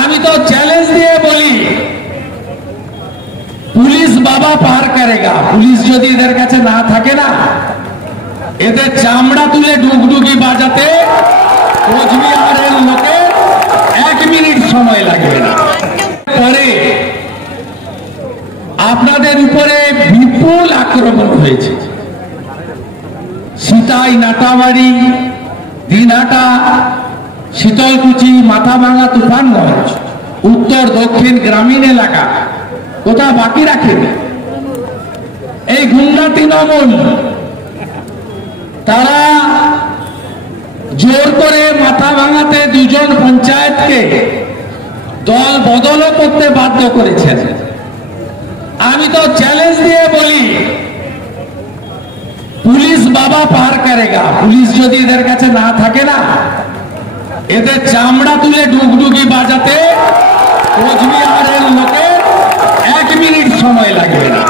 আমি তো চ্যালেঞ্জ দিয়ে বলি, পুলিশ বাবা পার করেগা। পুলিশ যদি এদের কাছে না থাকে না, এদের চামড়া তুলে ডুগডুগি বাজাতে কোচবিহারের লোকে 1 মিনিট সময় লাগবে না। পরে আপনাদের উপরে বিপুল আক্রমণ হয়েছে। সিতাই, নাটাবাড়ি, দিনহাটা, শীতলকুচি, মাথাভাঙা, তুফানগঞ্জ, উত্তর দক্ষিণ গ্রামীণ এলাকা কোথাও বাকি রাখেন। এই গুন্ডা তৃণমূল তারা জোর করে মাথাভাঙাতে 2 জন পঞ্চায়েতকে দল বদলও করতে বাধ্য করেছেন। আমি তো চ্যালেঞ্জ দিয়ে বলি, পুলিশ বাবা পার করেগা। পুলিশ যদি এদের কাছে না থাকে না, এদের চামড়া তুলে ডুগডুগি বাজাতে কোচবিহারের লোকে 1 মিনিট সময় লাগবে না।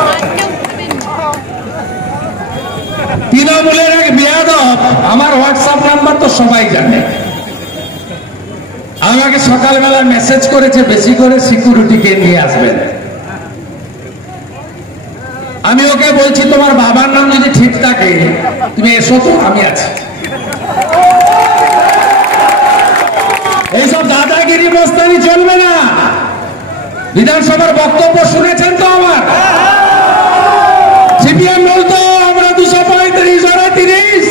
তৃণমূলের এক বেয়াদব, আমার হোয়াটসঅ্যাপ নাম্বার তো সবাই জানে, আমাকে সকালবেলা মেসেজ করেছে বেশি করে সিকিউরিটিকে নিয়ে আসবেন। আমি ওকে বলছি তোমার বাবার নাম যদি ঠিক থাকে তুমি এসো, তো আমি আছি। এইসব দাদাগিরি মস্তানি চলবে না। বিধানসভার বক্তব্য শুনেছেন তো আমার? সিপিএম বলতো আমরা 235 ওরা 30।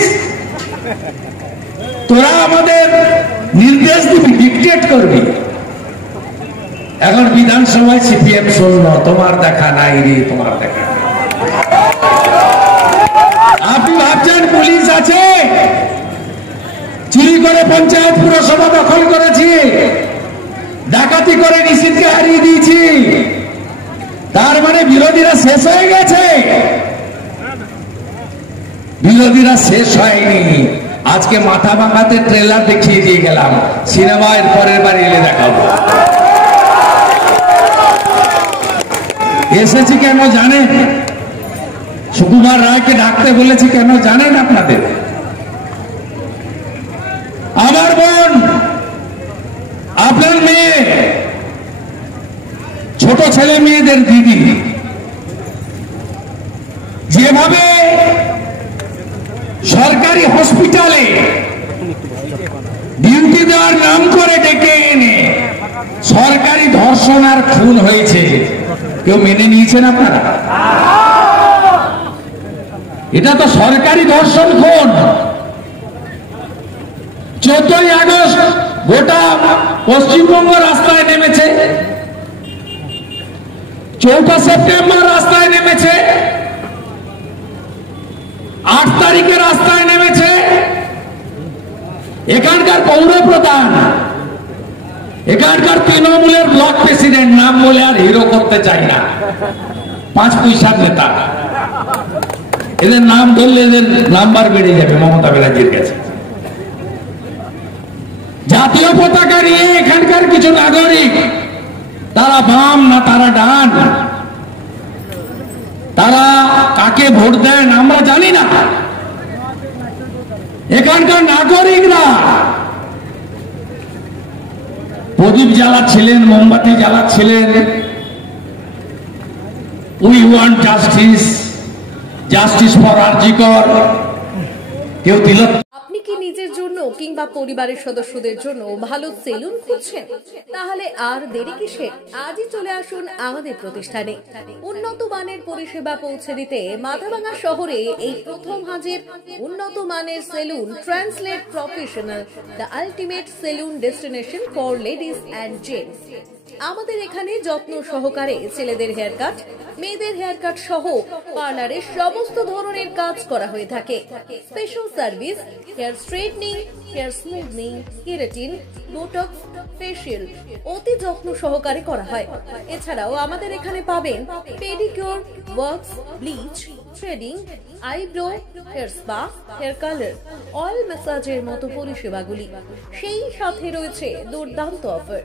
তোরা আমাদের নির্দেশ দিবি, ডিক্টেট করবি। এখন বিধানসভায় সিপিএম শূন্য, তোমার দেখা নাই রে, তোমার দেখা। আপনি ভাবছেন পুলিশ আছে? চুরি করে পঞ্চায়েত পুরসভা দখল করেছি, ডাকাতি করে নিষিদ্ধকে হারিয়ে দিয়েছি, তার মানে বিরোধীরা শেষ হয়ে গেছে? বিরোধীরা শেষ হয়নি। আজকে মাথাভাঙাতে ট্রেলার দেখিয়ে দিয়ে গেলাম, সিনেমা এর পরের বার এলে দেখাবো। এসেছি কেন জানেন? সুকুমার রায়কে ডাকতে বলেছি কেন জানেন আপনাদের? আমার বোন, আপনার মেয়ে, ছোট ছেলে মেয়েদের দিদি যেভাবে সরকারি হসপিটালে ডিউটি দেওয়ার নাম করে ডেকে এনে সরকারি ধর্ষণ আর খুন হয়েছে, কেউ মেনে নিয়েছেন আপনারা? এটা তো সরকারি ধর্ষণ খুন। 14ই আগস্ট গোটা পশ্চিমবঙ্গ রাস্তায় নেমেছে, 4 সেপ্টেম্বর রাস্তায় নেমেছে, 8 তারিখে রাস্তায় নেমেছে। এখানকার পৌর প্রধান, এখানকার তৃণমূলের ব্লক প্রেসিডেন্ট, নাম বলে আর হিরো করতে চাই না, 5 পয়সার নেতা, এদের নাম ধরলে এদের নাম্বার বেড়ে যাবে মমতা ব্যানার্জির কাছে। জাতীয় পতাকা নিয়ে এখানকার কিছু নাগরিক, তারা বাম না তারা ডান, তারা কাকে ভোট দেন আমরা জানি না। এখানকার নাগরিকরা প্রদীপ জ্বালাচ্ছিলেন, মোমবাতি জ্বালাচ্ছিলেন। We want justice, justice for RG Kar. কেউ দিল? আপনি কি নিজের জন্য কিংবা পরিবারের সদস্যদের জন্য ভালো সেলুন খুঁজছেন? তাহলে আর দেরি কিসের? আজই চলে আসুন আমাদের প্রতিষ্ঠানে। উন্নত মানের পরিষেবা পৌঁছে দিতে মাথাভাঙা শহরে এই প্রথম হাজির উন্নত মানের salon translate professional, the ultimate salon destination for ladies and gents. আমাদের এখানে যত্ন সহকারে ছেলেদের হেয়ার কাট, মেয়েদের হেয়ার কাট সহ পার্লারের সমস্ত ধরনের কাজ করা হয়ে থাকে। Special service, hair straightening, hair smoothing, keratin, botox, facial অতি যত্ন সহকারে করা হয়। এছাড়াও আমাদের এখানে পাবেন pedicure, wax, bleach, threading, eyebrow, hair spa, hair colour, oil ম্যাসাজের মতো পরিষেবাগুলি। সেই সাথে রয়েছে দুর্দান্ত অফার।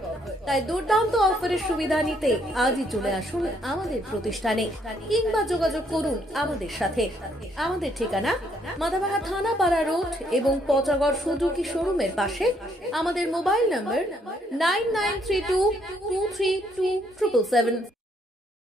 তাই দুর্দান্ত অফারের সুবিধা নিতে আজই চলে আসুন আমাদের প্রতিষ্ঠানে কিংবা যোগাযোগ করুন আমাদের সাথে। আমাদের ঠিকানা মাথাভাঙা থানাপাড়া রোড এবং পচাগড় সুজুকি শোরুমের পাশে। আমাদের মোবাইল নম্বর 9932232777।